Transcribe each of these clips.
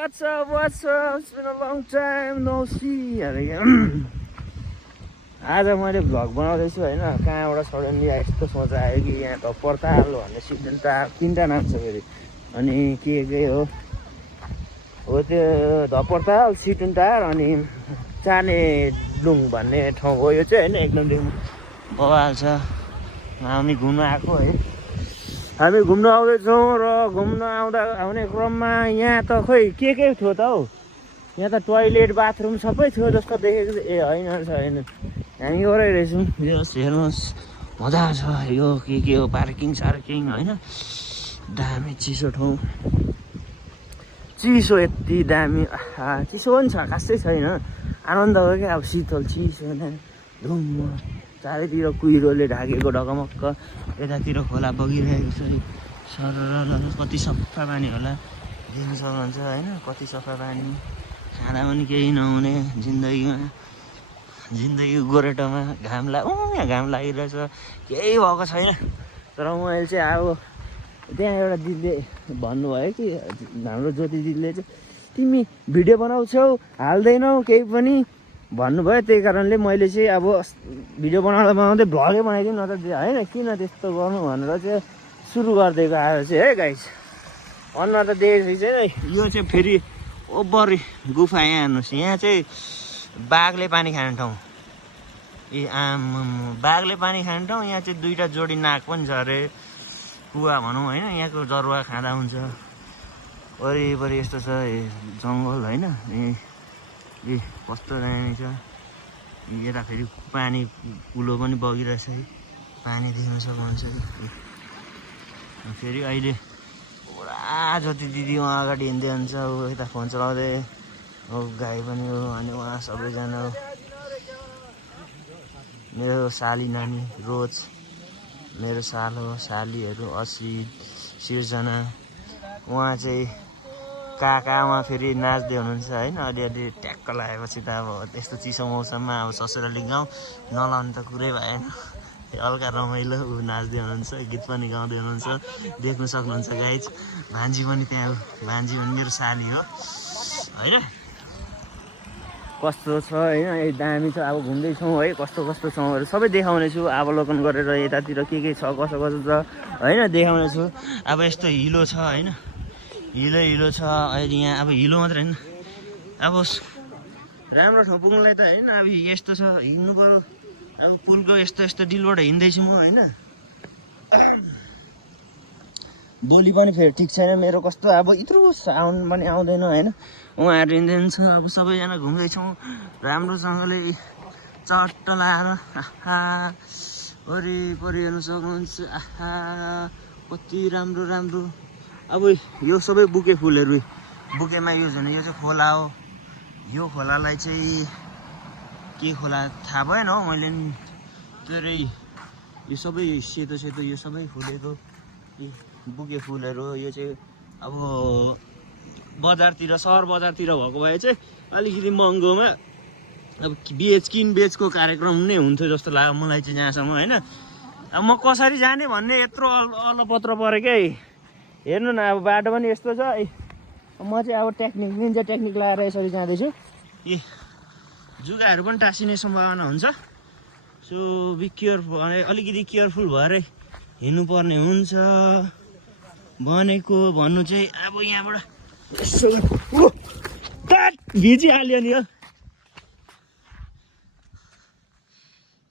what's up? It's been a long time no see. आज मैले vlog बनाउँदैछु होइन कहाँबाट सडनली यस्तो सोच आयो कि यहाँ त पर्ताल भन्ने सिजन टार तिनवटा नाम छ फेरि अनि के हो त्यो धपर्ताल सिटुन टार अनि चानेडुङ भन्ने ठाउँ हो यो चाहिँ होइन एकदम बवाल छ हामी घुम्न आएको है हामी घुम्न आउँदैछौँ र घुम्न आउने क्रममा यहाँ त खोइ के थियो त हौ यहाँ त टोइलेट बाथरुम सबै थियो जस्तो देखेको ए होइन हामी गरै रहेछौँ हेर्नुहोस् मजा छ यो के हो पार्किङ सार्किङ होइन दामी चिसो ठाउँ चिसो यति दामी चिसो पनि छ खासै छैन आनन्द हो क्या अब शीतल चिसो धुम्म चारैतिर कुहिरोले ढाकेको ढकमक्क यतातिर खोला बगिरहेको छ सरर कति सफा पानी होला देख्न सक्नुहुन्छ होइन कति सफा पानी खाँदा पनि केही नहुने जिन्दगी गोरेटोमा यहाँ घाम लागिरहेछ केही भएको छैन तर मैले चाहिँ अब त्यहाँ एउटा दिदीले भन्नुभयो कि हाम्रो ज्योति दिदीले चाहिँ तिमी भिडियो बनाउँछौ हाल्दैनौ केही पनि भन्नुभयो त्यही कारणले मैले चाहिँ अब भिडियो बनाउँदै भ्लगै बनाइदिउँ न त होइन किन त्यस्तो गर्नु भनेर चाहिँ सुरु गरिदिएको आएर चाहिँ है गाइस अनुहार त देखेपछि चाहिँ यो चाहिँ फेरि ओभर गुफा यहाँ हेर्नुहोस् यहाँ चाहिँ बाघले पानी खाने ठाउँ बाघले पानी खाने ठाउँ यहाँ चाहिँ दुईवटा जोडी नाक पनि छ अरे कुवा भनौँ होइन यहाँको जरुवा खाँदा हुन्छ वरिपरि यस्तो छ जङ्गल होइन ए कस्तो दामी छ यता फेरि पानी कुलो पनि बगिरहेछ है पानी देख्न सक्नुहुन्छ फेरि अहिले पुरा जति दिदी उहाँ अगाडि हिँड्दै हुन्छ यता फोन चलाउँदै हो गाई पनि हो अनि उहाँ सबैजना हो मेरो साली नानी रोज मेरो सालीहरू असित सिर्जना उहाँ चाहिँ काका उहाँ फेरि नाच्दै हुनुहुन्छ होइन अलिअलि ट्याक्क लागेपछि त अब त्यस्तो चिसो मौसममा अब ससुराली गाउँ नलाउनु त कुरै भएन हल्का रमाइलो ऊ नाच्दै हुनुहुन्छ गीत पनि गाउँदै हुनुहुन्छ देख्न सक्नुहुन्छ गाइज भान्जी पनि त्यहाँ भान्जी पनि मेरो साली हो होइन कस्तो छ होइन दामी छ अब घुम्दैछौँ है कस्तो ठाउँहरू सबै देखाउनेछु अवलोकन गरेर यतातिर के छ कसो छ होइन देखाउनेछु अब यस्तो हिलो छ होइन हिलो छ अहिले यहाँ अब हिलो मात्र होइन अब राम्रो ठाउँ पुग्नुलाई त होइन अब यस्तो छ हिँड्नु पऱ्यो अब पुलको यस्तो डिलबाट हिँड्दैछु म होइन बोली पनि फेरि ठिक छैन मेरो कस्तो अब यत्रो साउन्ड पनि आउँदैन होइन उहाँहरू हिँड्दैन छ अब सबैजना घुम्दैछौँ राम्रोसँगले चट्ट लाएर वरिपरि हेर्नु सक्नुहुन्छ कति राम्रो अब यो सबै बुके फुलहरू बुकेमा युज हुने यो चाहिँ खोला हो यो खोलालाई चाहिँ के खोला थाहा भएन हौ मैले के अरे यो सबै सेतो यो सबै फुलेको बुके फुलहरू हो यो चाहिँ अब सहर बजारतिर भएको भए चाहिँ अलिकति महँगोमा अब किन बेचको कार्यक्रम नै हुन्थ्यो जस्तो लाग्यो मलाई चाहिँ यहाँसम्म होइन अब म कसरी जाने भन्ने यत्रो अलपत्र परेँ क्या हेर्नु न अब बाटो पनि यस्तो छ म चाहिँ अब निन्जा टेक्निक लगाएर यसरी जाँदैछु जुगाहरू पनि टाँसिने सम्भावना हुन्छ सो बी केयरफुल अलिकति केयरफुल भएर हिँड्नुपर्ने हुन्छ भन्नु चाहिँ अब यहाँबाट यसो भिजिहाल्यो नि हो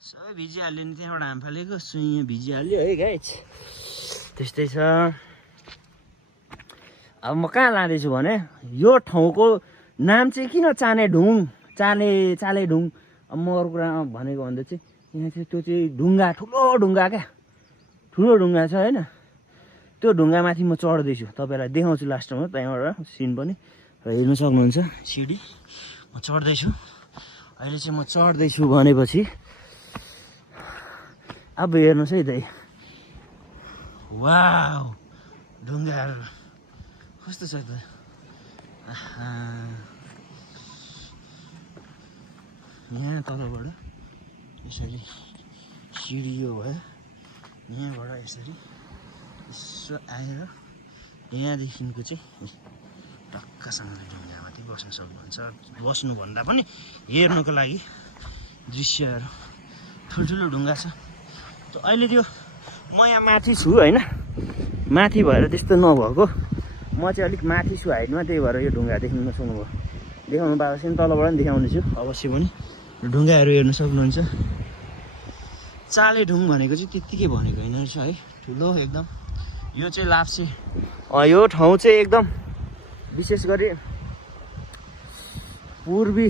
सबै भिजिहाल्यो नि त्यहाँबाट हाम फालेको सुई भिजिहाल्यो है गाइस त्यस्तै छ अब म कहाँ लाँदैछु भने यो ठाउँको नाम चाहिँ किन चालेढुङ अब म अरू कुरा भनेको भन्दा चाहिँ यहाँ चाहिँ त्यो चाहिँ ढुङ्गा ठुलो ढुङ्गा छ होइन त्यो ढुङ्गामाथि म चढ्दैछु तपाईँलाई देखाउँछु लास्टमा त्यहाँबाट सिन पनि र हेर्नु सक्नुहुन्छ सिडी म चढ्दैछु अहिले चाहिँ म चढ्दैछु भनेपछि अब हेर्नुहोस् है दाइ वाउ ढुङ्गाहरू कस्तो छ त यहाँ तलबाट यसरी सिडी यो भयो यहाँबाट यसरी यसो आएर यहाँदेखिको चाहिँ टक्कसँगले ढुङ्गामाथि बस्न सक्नुहुन्छ। बस्नुभन्दा पनि हेर्नुको लागि दृश्यहरू ठुल्ठुलो ढुङ्गा छ। अहिले त्यो म यहाँ माथि छु होइन, माथि भएर त्यस्तो नभएको, म चाहिँ अलिक माथि छु हाइटमा, त्यही भएर यो ढुङ्गा देख्नु नसक्नुभयो। देखाउनु पाएको छैन, तलबाट पनि देखाउनेछु अवश्य पनि। ढुङ्गाहरू हेर्न सक्नुहुन्छ। चालेढुङ भनेको चाहिँ त्यत्तिकै भनेको होइन रहेछ है, ठुलो एकदम। यो चाहिँ लाप्चे, यो ठाउँ चाहिँ एकदम विशेष गरी पूर्वी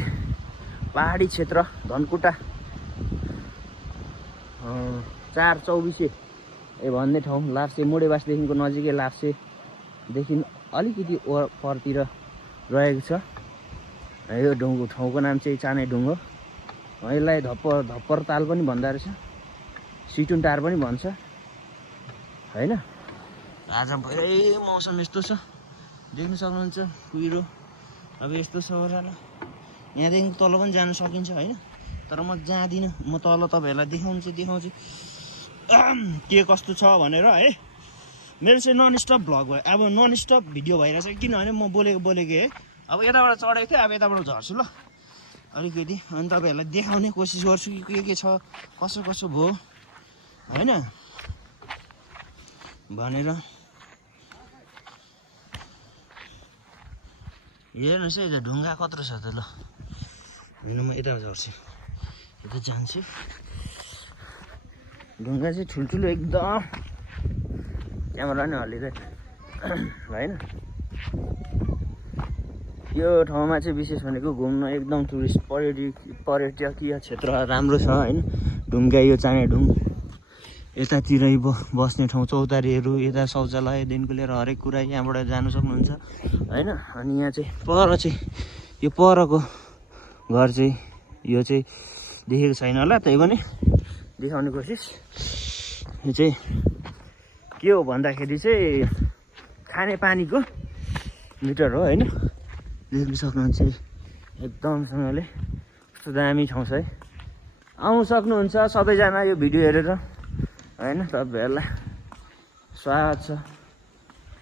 पहाडी क्षेत्र धनकुटा 424 भन्ने ठाउँ लाप्चे, मोडेबासदेखिको नजिकै लाप्चेदेखि अलिकति परतिर रहेको छ। यो ठाउँको नाम चाहिँ चानेढुङ हो। यसलाई धप्पर ताल पनि भन्दा रहेछ, सिटुनटार पनि भन्छ होइन। आज पुरै मौसम यस्तो छ, देख्न सक्नुहुन्छ कुहिरो अब यस्तो छ होला। यहाँदेखि तल पनि जान सकिन्छ होइन, तर म जाँदिनँ। म तल तपाईँहरूलाई देखाउँछु के कस्तो छ भनेर है। मेरो चाहिँ नन स्टप भ्लग भयो, अब नन स्टप भिडियो भइरहेछ किनभने म बोलेको है। अब यताबाट चढेको थिएँ, अब यताबाट झर्छु ल अलिकति, अनि तपाईँहरूलाई देखाउने कोसिस गर्छु कि के छ, कसो भयो होइन भनेर। हेर्नुहोस् है, यता ढुङ्गा कत्रो छ त। ल हेर्नु, म यता झर्छु, यता जान्छु। ढुङ्गा चाहिँ ठुल्ठुलो एकदम, क्यामेरा नै हल्लिँदै होइन। यो ठाउँमा चाहिँ विशेष भनेको घुम्न एकदम टुरिस्ट पर्यटकीय क्षेत्र राम्रो छ होइन। ढुङ्गा यो चानेढुङ, यतातिर बस्ने ठाउँ चौतारीहरू, यता शौचालयदेखिको लिएर हरेक कुरा यहाँबाट जानु सक्नुहुन्छ होइन। अनि यहाँ चाहिँ यो परको घर चाहिँ यो चाहिँ देखेको छैन होला, त्यही पनि देखाउने कोसिस। यो चाहिँ के हो भन्दाखेरि चाहिँ खानेपानीको मिटर हो होइन। देख्न सक्नुहुन्छ एकदमसँगले कस्तो दामी ठाउँ छ है। आउनु सक्नुहुन्छ सबैजना यो भिडियो हेरेर होइन, तपाईँहरूलाई स्वागत छ।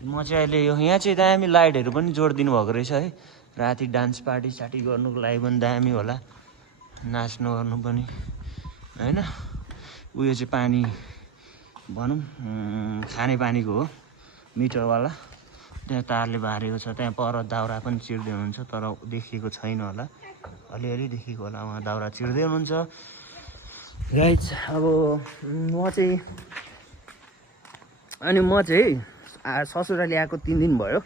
म चाहिँ अहिले यहाँ चाहिँ दामी लाइटहरू पनि जोडिदिनु भएको रहेछ है। राति डान्स पार्टी गर्नुको लागि पनि दामी होला, नाच्नु गर्नु पनि होइन। उयो चाहिँ पानी भनौँ खानेपानीको हो, मिटरवाला। त्यहाँ तारले बारेको छ, त्यहाँ पर दाउरा पनि चिर्दै हुनुहुन्छ, तर देखिएको छैन होला, अलिअलि देखिएको होला, उहाँ दाउरा चिर्दै हुनुहुन्छ। गाइज अब म चाहिँ ससुराली आएको 3 दिन भयो।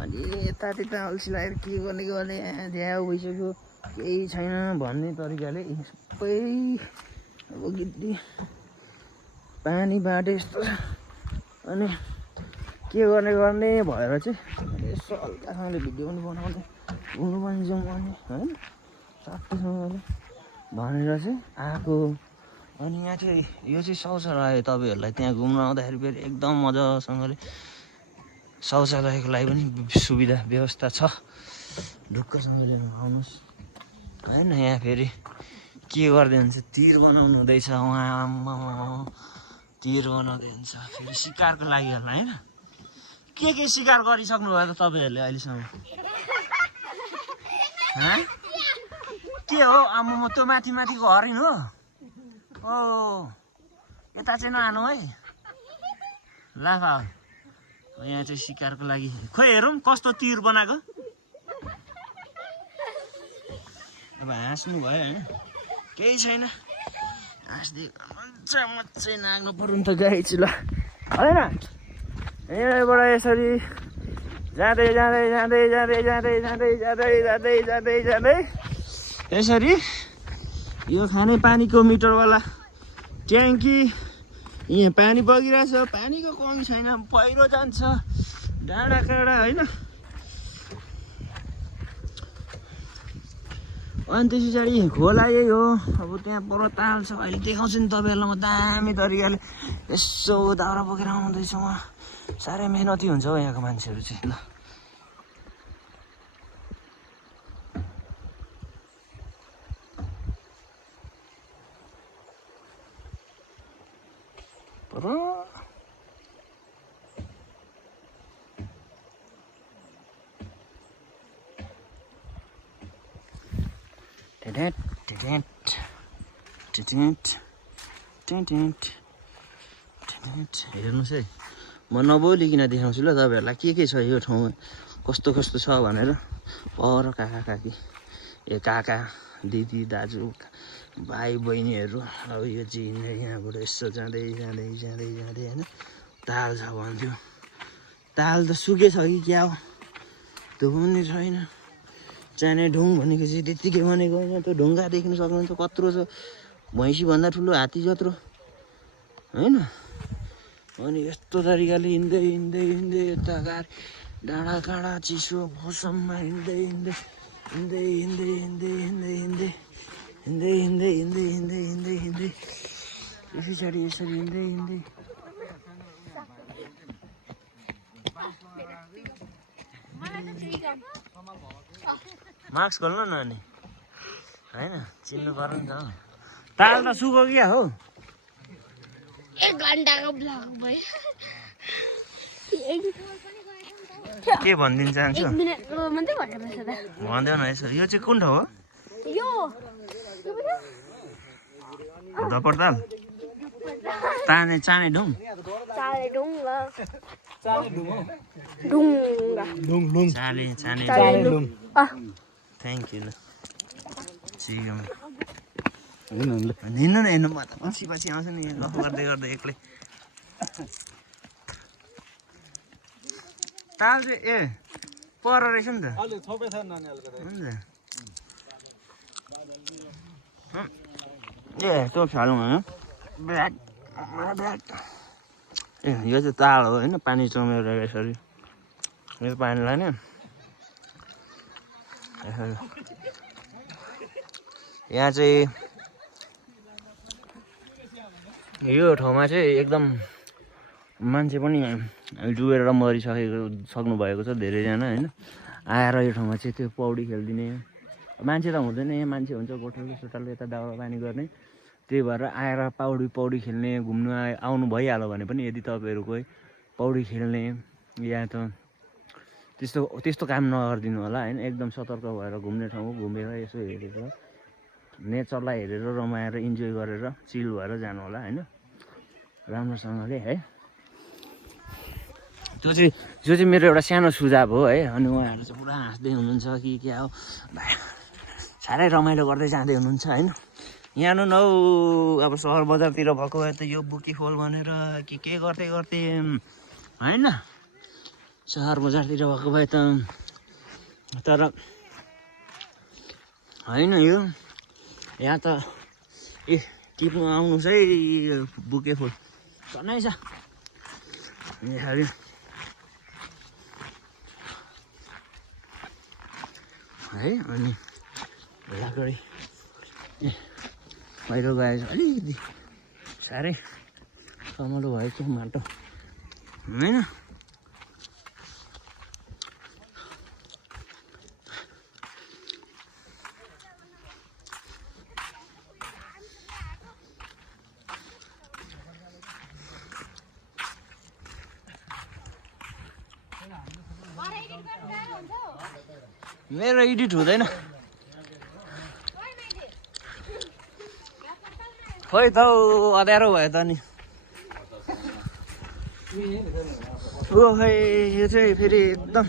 अनि यता अल्छी लागेर के गर्ने ध्याउ भइसक्यो, केही छैन भन्ने तरिकाले सबै अब गिद्दी पानी बाटो यस्तो छ। अनि के गर्ने भएर चाहिँ यसो हल्कासँगले भिडियो पनि बनाउने, घुम्नु पनि जाउँ भने होइन, सट्टैसँगले भनेर चाहिँ आएको। अनि यहाँ चाहिँ यो चाहिँ शौचालय, तपाईँहरूलाई त्यहाँ घुम्न आउँदाखेरि फेरि एकदम मजासँगले शौचालयको लागि पनि सुविधा व्यवस्था छ, ढुक्कसँगले आउनुहोस् होइन। यहाँ फेरि के गर्दै हुन्छ, तिर बनाउनु हुँदैछ उहाँ, तिर बनाउँदै हुन्छ फेरि सिकारको लागि होला होइन। के सिकार गरिसक्नु भयो त तपाईँहरूले अहिलेसम्म? के हो म त्यो माथिको हरिण हो? ओ यता चाहिँ नआनु है, लाफा। यहाँ चाहिँ सिकारको लागि खोइ हेरौँ कस्तो तिर बनाएको। अब हाँस्नु भयो होइन, केही छैन, हाँस्दै मजा नाग्नु पर्यो नि त गाई चाहिँ। ल होइन, यहाँबाट यसरी जाँदै यसरी यो खानेपानीको मिटरवाला ट्याङ्की, यहाँ पानी बगिरहेछ, पानीको कमी छैन, पहिरो जान्छ डाँडा काँडा होइन। अनि त्यस पछाडि खोला यही हो। अब त्यहाँ पर ताल छ, अहिले देखाउँछु नि तपाईँहरूलाई म दामी तरिकाले। यसो दाउरा बोकेर आउँदैछ उहाँ, साह्रै मेहनती हुन्छ हौ यहाँको मान्छेहरू चाहिँ। ल हेर्नुहोस् है म नबोलिकन देखाउँछु ल तपाईँहरूलाई के छ यो ठाउँमा कस्तो कस्तो छ भनेर पर काका काकी काका दिदी दाजु भाइ बहिनीहरू अब यो चाहिँ यहाँबाट यसो जाँदै होइन ताल छ भन्थ्यो ताल त सुकेछ कि क्या हो त्यो पनि छैन चाने ढुङ भनेको चाहिँ त्यत्तिकै भनेको होइन त्यो ढुङ्गा देख्न सक्नुहुन्छ कत्रो छ भैँसीभन्दा ठुलो हात्ती जत्रो होइन अनि यस्तो तरिकाले हिँड्दै यता गाडी डाँडा काँडा चिसो मौसममा हिँड्दै यो पछाडि यसरी हिँड्दै मास्क खोल्नु न अनि होइन चिन्नु पर्यो नि त ताल त सुको क्या हो 1 घन्टाको ब्लग भयो के भनिदिन चाहन्छु 1 मिनेटको मात्रै भनेर त भन्दैन यसो यो चाहिँ कुन ठाउँ हो यो धपर्ताल चाने ढुङ चाले ढुङ्गा चाले ढुङ थ्याङ्क यू ल ठिक हिँड्नु न हेर्नु म त पछि आउँछु नि गफ गर्दै एक्लै ताल चाहिँ पर रहेछ नि त हुन्छ त्यो फालौँ होइन ब्याग यो चाहिँ ताल हो होइन पानी चमेर यसरी यो पानी लाने यहाँ चाहिँ यो ठाउँमा चाहिँ एकदम मान्छे पनि डुबेर सक्नु भएको छ धेरैजना होइन आएर यो ठाउँमा चाहिँ त्यो पौडी खेलिदिने मान्छे त हुँदैन यहाँ मान्छे हुन्छ गोठालो सोठालो यता दाउरा पानी गर्ने त्यही भएर आएर पौडी खेल्ने घुम्नु आउनु भइहाल्यो भने पनि यदि तपाईँहरू कोही पौडी खेल्ने या त त्यस्तो काम नगरिदिनु होला होइन एकदम सतर्क भएर घुम्ने ठाउँ घुमेर यसो हेरेर नेचरलाई हेरेर रमाएर इन्जोय गरेर चिल भएर जानु होला होइन राम्रोसँगले है त्यो चाहिँ मेरो एउटा सानो सुझाव हो है अनि उहाँहरू चाहिँ पुरा हाँस्दै हुनुहुन्छ कि क्या हो साह्रै रमाइलो गर्दै जाँदै हुनुहुन्छ होइन यहाँ न अब सहर बजारतिर भएको भए त यो बुकी फल भनेर के गर्दै होइन सहर बजारतिर भएको भए त तर होइन यो यहाँ त टिप्नु आउनुहोस् है बुके फुल सनै छ है अनि लाकडी बाहिर गएछ अलिकति साह्रै कमलो भएको माटो होइन मेरो एडिट हुँदैन खोइ त अँध्यारो भयो त नि ओ खै यो चाहिँ फेरि एकदम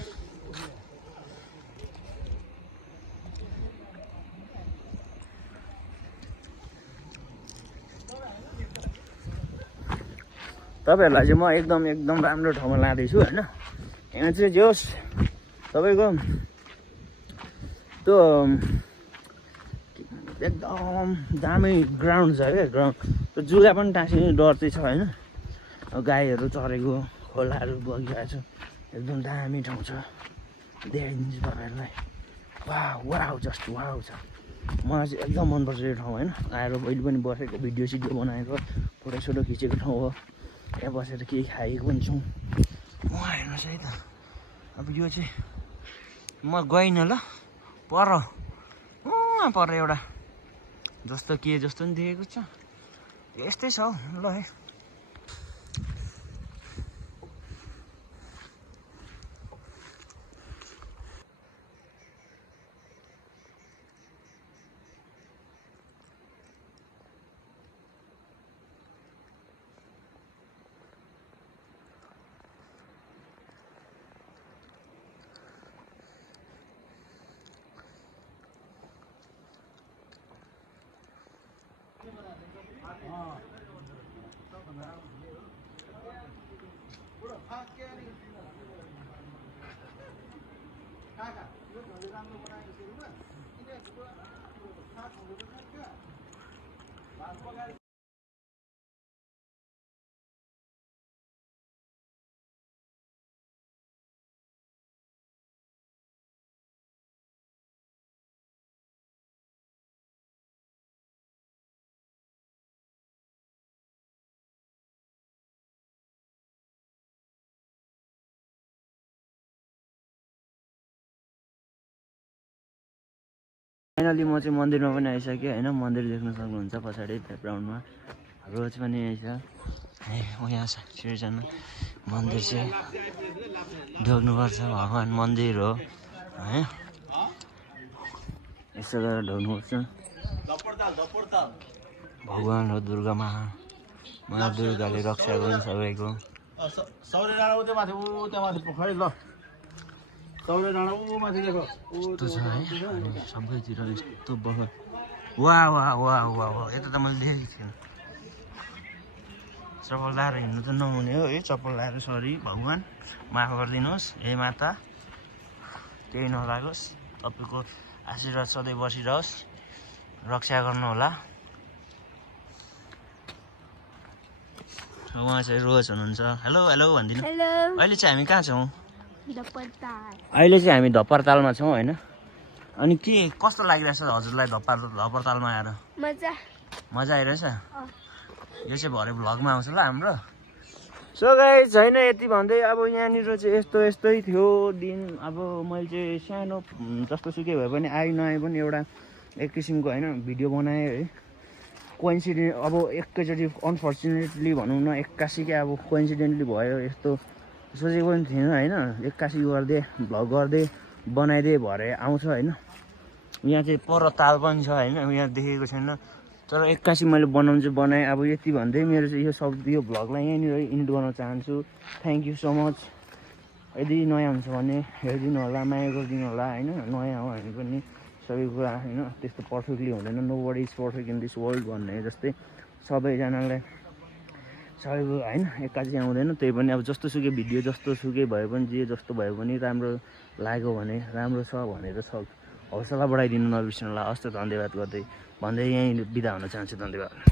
तपाईँहरूलाई चाहिँ म एकदम राम्रो ठाउँमा लाँदैछु होइन यहाँ चाहिँ जे होस् तपाईँको त्यो एकदम दामी ग्राउन्ड छ क्या ग्राउन्ड त्यो जुगा पनि टाँसिने डर चाहिँ छ होइन गाईहरू चरेको खोलाहरू बगिरहेको छ एकदम दामी ठाउँ छ देखाइदिन्छु तपाईँहरूलाई वाउ जस्तो वाउ छ मलाई चाहिँ एकदम मनपर्छ यो ठाउँ होइन आएर पहिले पनि बसेको भिडियो सिडियो बनाएको फोटोसोटो खिचेको ठाउँ हो त्यहाँ बसेर केही खाएको पनि छौँ हेर्नुहोस् है त अब यो चाहिँ म गइनँ ल पर एउटा जस्तो नि देखेको छ यस्तै छ हौ ल है फाइनली म चाहिँ मन्दिरमा पनि आइसकेँ होइन। मन्दिर देख्न सक्नुहुन्छ पछाडि ब्याकग्राउन्डमा रोज पनि आइछ। यहाँ छ सिर्जना मन्दिर चाहिँ ढोग्नुपर्छ। भगवान् मन्दिर हो है। यसो गरेर ढोग्नुपर्छ। भगवान् हो दुर्गा माँ दुर्गाले रक्षा गर्नु सबैको। यस्तो छ है। अनि सबैतिर यस्तो बहुत वा वा वा वा वा। यता त मैले देखेको थिएँ। चप्पल लाएर हिँड्नु त नहुने हो है। चप्पल लाएर सरी भगवान् माफ गरिदिनुहोस्। हे माता केही नलागोस्। तपाईँको आशीर्वाद सधैँ बसिरहोस्। रक्षा गर्नुहोला। उहाँ चाहिँ रोज हुनुहुन्छ। हेलो हेलो भनिदिनु। हेलो अहिले चाहिँ हामी कहाँ छौँ? दपत्ताल। अहिले चाहिँ हामी धप्परतालमा छौँ होइन। अनि के कस्तो लागिरहेछ हजुरलाई धप्परतालमा आएर? मजा आइरहेछ? यो चाहिँ भरे भ्लगमा आउँछ ल हाम्रो। सो गाइस छैन यति भन्दै अब यहाँनिर चाहिँ यस्तै थियो दिन। अब मैले चाहिँ सानो जस्तो सुकै भए पनि नआए पनि एउटा एक किसिमको होइन भिडियो बनाएँ है। कोइन्सिडेन्ट अब एकैचोटि अनफर्चुनेटली भनौँ न एक्कासी क्या अब कोइन्सिडेन्टली भयो। यस्तो सोचेको पनि थिएन होइन। एक्कासी गर्दै भ्लग गर्दै बनाइदिए भरे आउँछ होइन। यहाँ चाहिँ पर ताल पनि छ होइन। यहाँ देखेको छैन तर एक्कासी मैले बनाउनु चाहिँ बनाएँ। अब यति भन्दै मेरो चाहिँ यो भ्लगलाई यहीँनिर इन्ड गर्न चाहन्छु। Thank you so much. यदि नयाँ हुन्छ भने हेरिदिनु होला, माया गरिदिनु होला होइन। नयाँ हो हामी पनि सबै कुरा होइन। त्यस्तो पर्फेक्टली हुँदैन। Nobody is perfect in this world भन्ने जस्तै सबैजनालाई सबैको होइन एक्कासी आउँदैन। त्यही पनि अब जस्तो सुकै भिडियो जस्तो सुकै भए पनि जे जस्तो भए पनि राम्रो लाग्यो भने राम्रो छ भनेर हौसला बढाइदिनु नबिर्सनु होला। हस् त धन्यवाद भन्दै यहीँ बिदा हुन चाहन्छु। धन्यवाद।